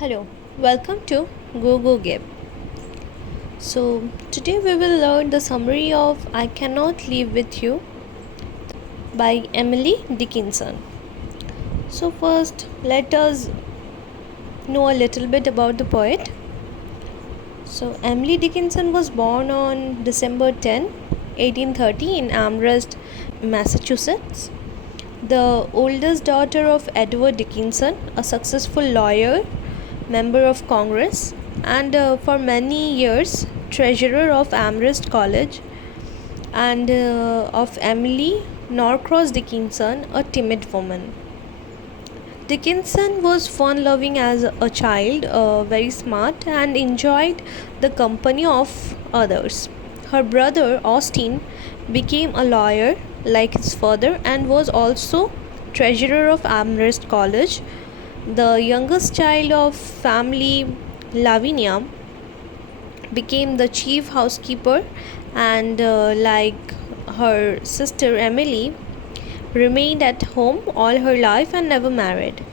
Hello, welcome to Go-Gib. So, today we will learn the summary of I Cannot Live With You by Emily Dickinson. So, first, let us know a little bit about the poet. So, Emily Dickinson was born on December 10, 1830, in Amherst, Massachusetts, the oldest daughter of Edward Dickinson, a successful lawyer, member of Congress, and for many years treasurer of Amherst College, and of Emily Norcross Dickinson, a timid woman. Dickinson was fun loving as a child, very smart, and enjoyed the company of others. Her brother Austin became a lawyer like his father and was also treasurer of Amherst College. The youngest child of family, Lavinia, became the chief housekeeper, and like her sister Emily, remained at home all her life and never married.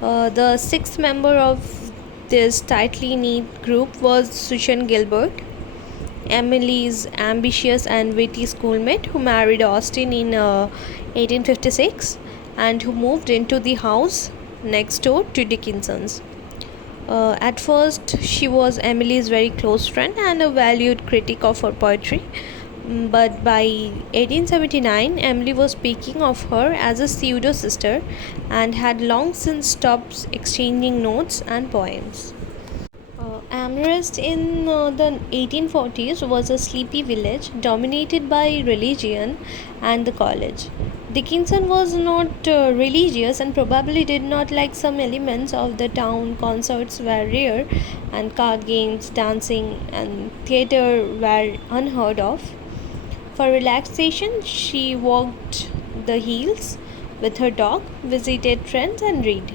The sixth member of this tightly knit group was Susan Gilbert, Emily's ambitious and witty schoolmate, who married Austin in 1856 and who moved into the house next door to Dickinson's. At first, she was Emily's very close friend and a valued critic of her poetry. But by 1879, Emily was speaking of her as a pseudo sister and had long since stopped exchanging notes and poems. Amherst in the 1840s was a sleepy village dominated by religion and the college. Dickinson was not religious and probably did not like some elements of the town. Concerts were rare, and card games, dancing, and theatre were unheard of. For relaxation, she walked the hills with her dog, visited friends, and read.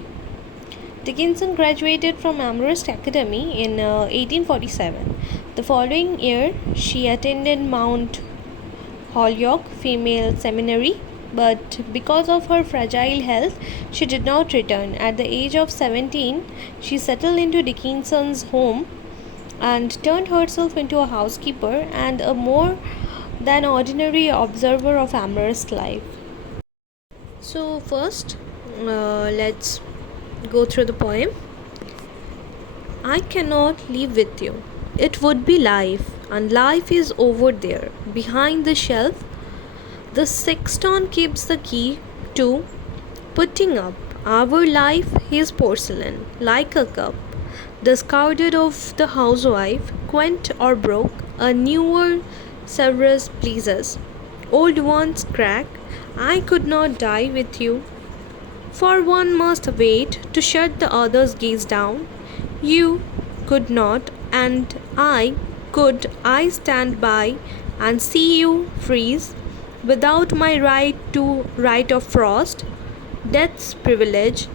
Dickinson graduated from Amherst Academy in 1847. The following year, she attended Mount Holyoke Female Seminary, but because of her fragile health, she did not return. At the age of 17, she settled into Dickinson's home and turned herself into a housekeeper and a more than ordinary observer of Amherst life. So, first, let's go through the poem. I cannot live with you. It would be life, and life is over there, behind the shelf. The sexton keeps the key to putting up. Our life is porcelain, like a cup, discarded of the housewife, quaint or broke. A newer Severus pleases. Old ones crack. I could not die with you, for one must wait to shut the other's gaze down. You could not, and I could. I stand by and see you freeze without my right of frost, death's privilege.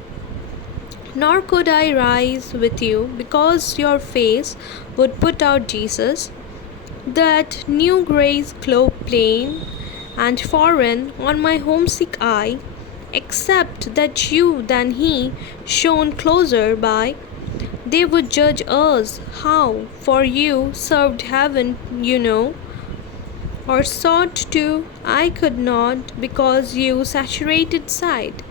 Nor could I rise with you, because your face would put out Jesus, that new grace glow plain and foreign on my homesick eye, except that you than he shone closer by. They would judge us how, for you served heaven, or sought to. I could not, because you saturated sight,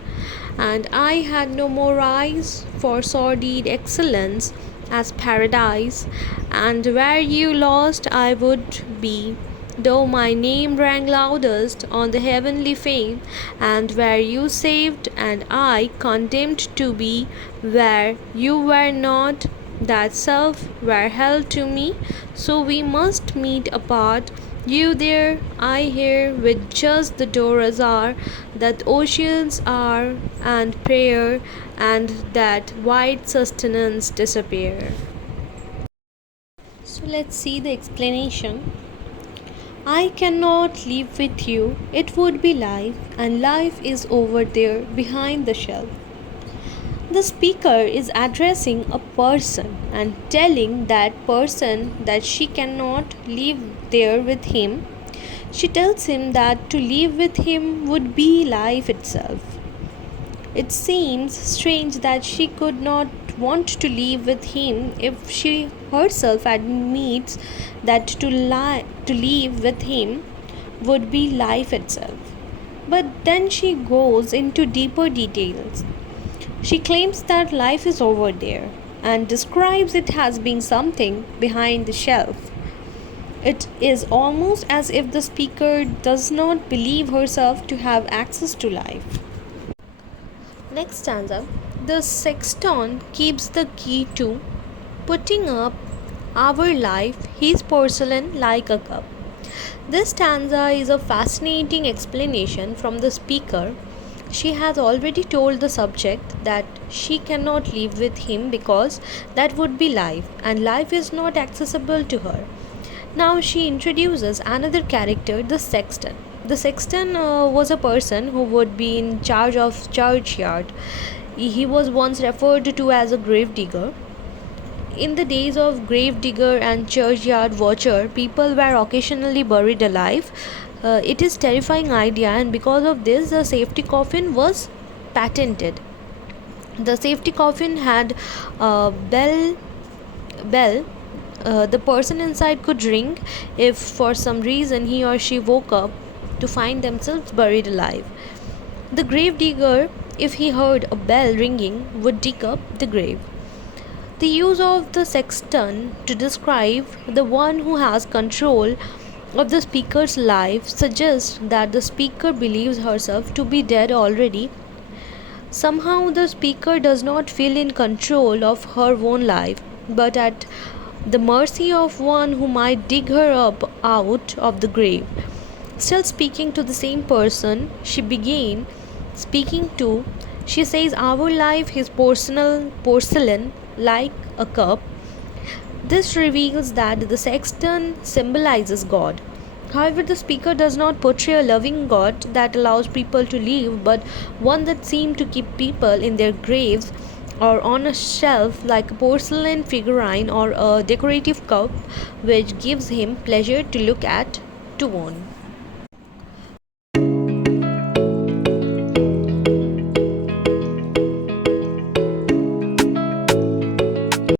and I had no more eyes for sordid excellence as paradise, and where you lost I would be, though my name rang loudest on the heavenly fame, and where you saved and I condemned to be, where you were not, that self were hell to me, so we must meet apart. You there, I here, with just the door ajar, that oceans are, and prayer, and that wide sustenance disappear. So let's see the explanation. I cannot live with you, it would be life, and life is over there behind the shelf. The speaker is addressing a person and telling that person that she cannot live there with him. She tells him that to live with him would be life itself. It seems strange that she could not want to live with him if she herself admits that to live with him would be life itself. But then she goes into deeper details. She claims that life is over there and describes it as being something behind the shelf. It is almost as if the speaker does not believe herself to have access to life. Next stanza. The sexton keeps the key to putting up our life, his porcelain like a cup. This stanza is a fascinating explanation from the speaker. She has already told the subject that she cannot live with him because that would be life, and life is not accessible to her. Now she introduces another character, the sexton. The sexton was a person who would be in charge of churchyard. He was once referred to as a grave digger. In the days of grave digger and churchyard watcher, people were occasionally buried alive. It is terrifying idea, and because of this, the safety coffin was patented. The safety coffin had a bell. The person inside could ring if for some reason he or she woke up to find themselves buried alive. The grave digger, if he heard a bell ringing, would dig up the grave. The use of the sexton to describe the one who has control of the speaker's life suggests that the speaker believes herself to be dead already. Somehow, the speaker does not feel in control of her own life, but at the mercy of one who might dig her up out of the grave. Still speaking to the same person she began speaking to, she says, "Our life is porcelain like a cup." This reveals that the sexton symbolizes God. However, the speaker does not portray a loving God that allows people to live, but one that seems to keep people in their graves or on a shelf like a porcelain figurine or a decorative cup which gives him pleasure to look at, to own.